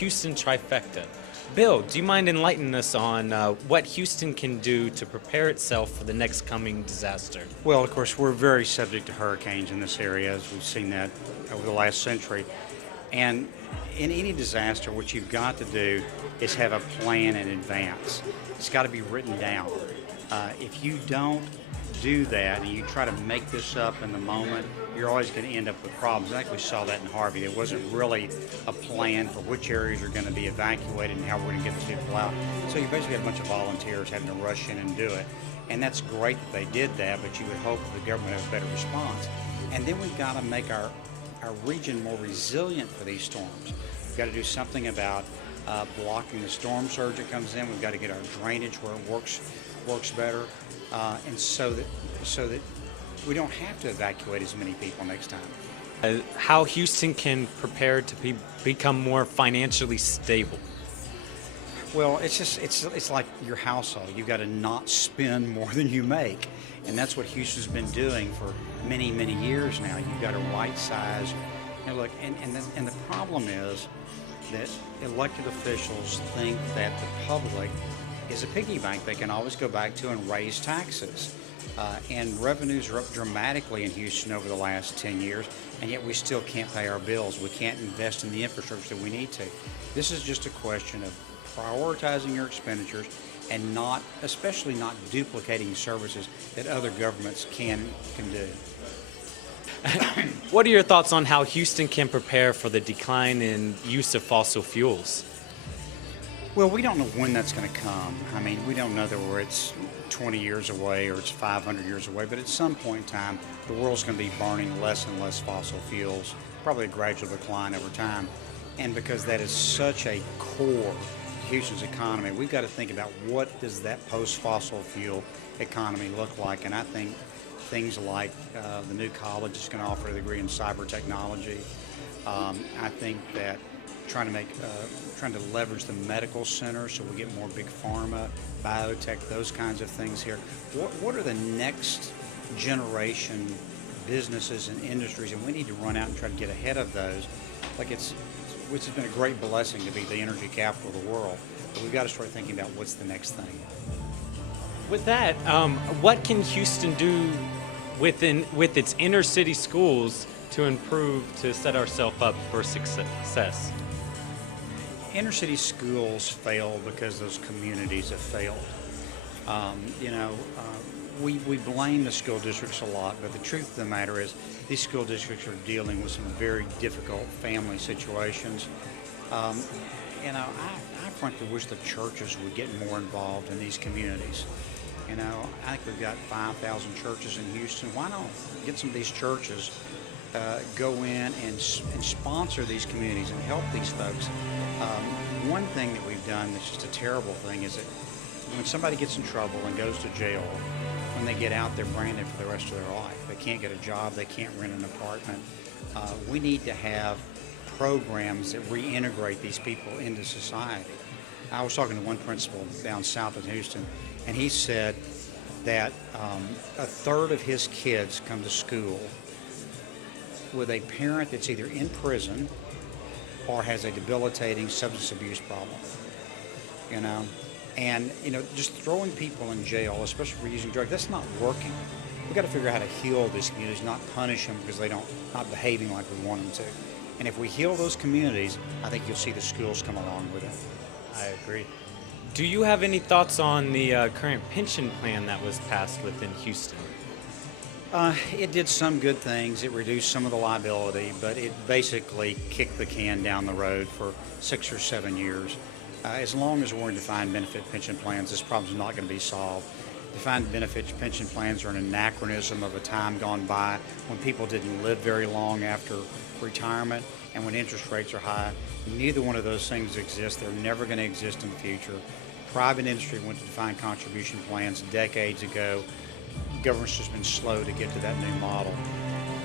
Houston trifecta. Bill, do you mind enlightening us on what Houston can do to prepare itself for the next coming disaster? Well, of course, we're very subject to hurricanes in this area, as we've seen that over the last century. And in any disaster, what you've got to do is have a plan in advance. It's got to be written down. If you don't do that and you try to make this up in the moment, you're always going to end up with problems. I think we saw that in Harvey. There wasn't really a plan for which areas are going to be evacuated and how we're going to get the people out. So you basically have a bunch of volunteers having to rush in and do it. And that's great that they did that, but you would hope that the government has a better response. And then we've got to make our region more resilient for these storms. We've got to do something about blocking the storm surge that comes in. We've got to get our drainage where it works better, and so that we don't have to evacuate as many people next time. How Houston can prepare to become more financially stable? Well, it's like your household. You've got to not spend more than you make, and that's what Houston's been doing for many years now. You've got to right size. And look, and the problem is that elected officials think that the public is a piggy bank they can always go back to and raise taxes. And revenues are up dramatically in Houston over the last 10 years, and yet we still can't pay our bills. We can't invest in the infrastructure that we need to. This is just a question of prioritizing your expenditures and especially not duplicating services that other governments can do. What are your thoughts on how Houston can prepare for the decline in use of fossil fuels? Well, we don't know when that's going to come. I mean, we don't know whether it's 20 years away or it's 500 years away, but at some point in time, the world's going to be burning less and less fossil fuels, probably a gradual decline over time. And because that is such a core to Houston's economy, we've got to think about what does that post-fossil fuel economy look like. And I think things like the new college is going to offer a degree in cyber technology. I think that trying to leverage the medical center so we get more big pharma, biotech, those kinds of things here. What are the next generation businesses and industries, and we need to run out and try to get ahead of those. Which has been a great blessing to be the energy capital of the world, but we've got to start thinking about what's the next thing. With that, what can Houston do with its inner city schools to set ourselves up for success? Inner city schools fail because those communities have failed. We blame the school districts a lot, but the truth of the matter is these school districts are dealing with some very difficult family situations. I frankly wish the churches would get more involved in these communities. I think we've got 5,000 churches in Houston. Why not get some of these churches go in and sponsor these communities and help these folks? One thing that we've done that's just a terrible thing is that when somebody gets in trouble and goes to jail, when they get out, they're branded for the rest of their life. They can't get a job. They can't rent an apartment. We need to have programs that reintegrate these people into society. I was talking to one principal down south of Houston, and he said that a third of his kids come to school with a parent that's either in prison or has a debilitating substance abuse problem. And just throwing people in jail, especially for using drugs, that's not working. We've got to figure out how to heal these communities, not punish them because they're not behaving like we want them to. And if we heal those communities, I think you'll see the schools come along with it. I agree. Do you have any thoughts on the current pension plan that was passed within Houston? It did some good things. It reduced some of the liability, but it basically kicked the can down the road for 6 or 7 years. As long as we're in defined benefit pension plans, this problem's not going to be solved. Defined benefit pension plans are an anachronism of a time gone by when people didn't live very long after retirement and when interest rates are high. Neither one of those things exist. They're never going to exist in the future. Private industry went to defined contribution plans decades ago. Government's just been slow to get to that new model.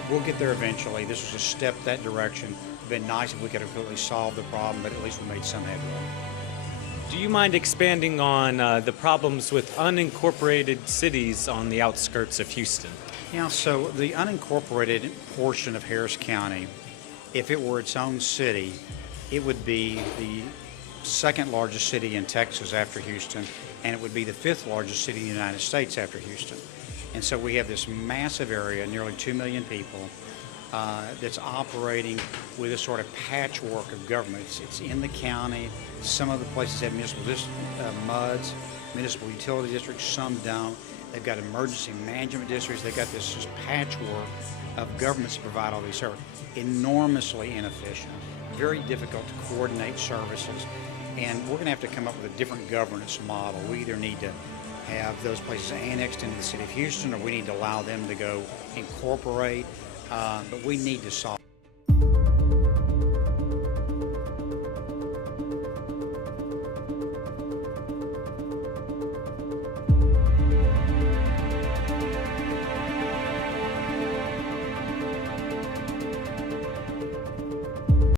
We'll get there eventually. This was a step that direction. It would have been nice if we could have completely solved the problem, but at least we made some headway. Do you mind expanding on the problems with unincorporated cities on the outskirts of Houston? Yeah, so the unincorporated portion of Harris County, if it were its own city, it would be the second largest city in Texas after Houston, and it would be the fifth largest city in the United States after Houston. And so we have this massive area, nearly 2 million people, that's operating with a sort of patchwork of government. It's in the county. Some of the places have municipal MUDs, municipal utility districts. Some don't. They've got emergency management districts. They've got this just patchwork of governments to provide all these services. Enormously inefficient. Very difficult to coordinate services. And we're going to have to come up with a different governance model. We either need to have those places annexed into the city of Houston, or we need to allow them to go incorporate. But we need to solve